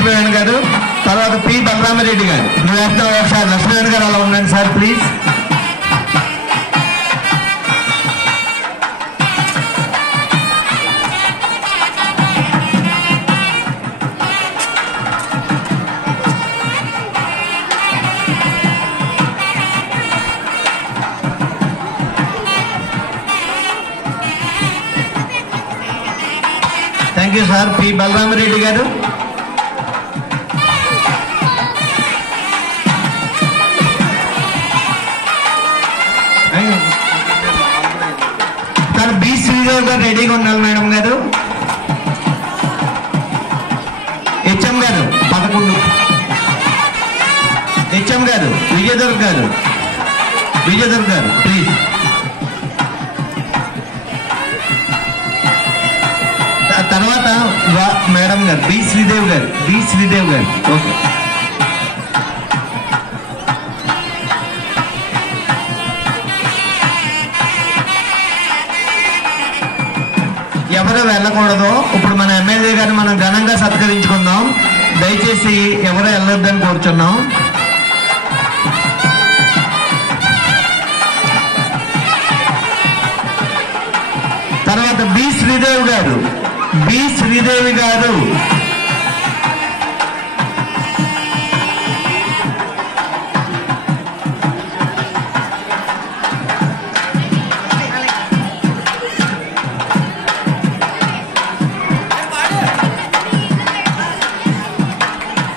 లక్ష్మీనారాయణ గారు, తర్వాత పి బలరామరెడ్డి గారు. నువ్వు వేస్తావు ఒకసారి లక్ష్మీనారాయణ గారు అలా ఉండండి sir please. Thank you sir. P Balaramareddy గారు. సార్ బి శ్రీదేవ్ గారు రెడీగా ఉండాలి మేడం గారు. హెచ్ఎం గారు 11. హెచ్ఎం గారు విజయదుర్గ్ గారు, విజయదుర్గ్ గారు ప్లీజ్. తర్వాత మేడం గారు బి శ్రీదేవ్ గారు, బి శ్రీదేవ్ గారు. ఓకే. ఎవరు వెళ్ళకూడదు. ఇప్పుడు మన ఎమ్మెల్యే గారిని మనం ఘనంగా సత్కరించుకుందాం. దయచేసి ఎవరు వెళ్ళొద్దని కోరుచున్నాం. తర్వాత బి శ్రీదేవి గారు, బి శ్రీదేవి గారు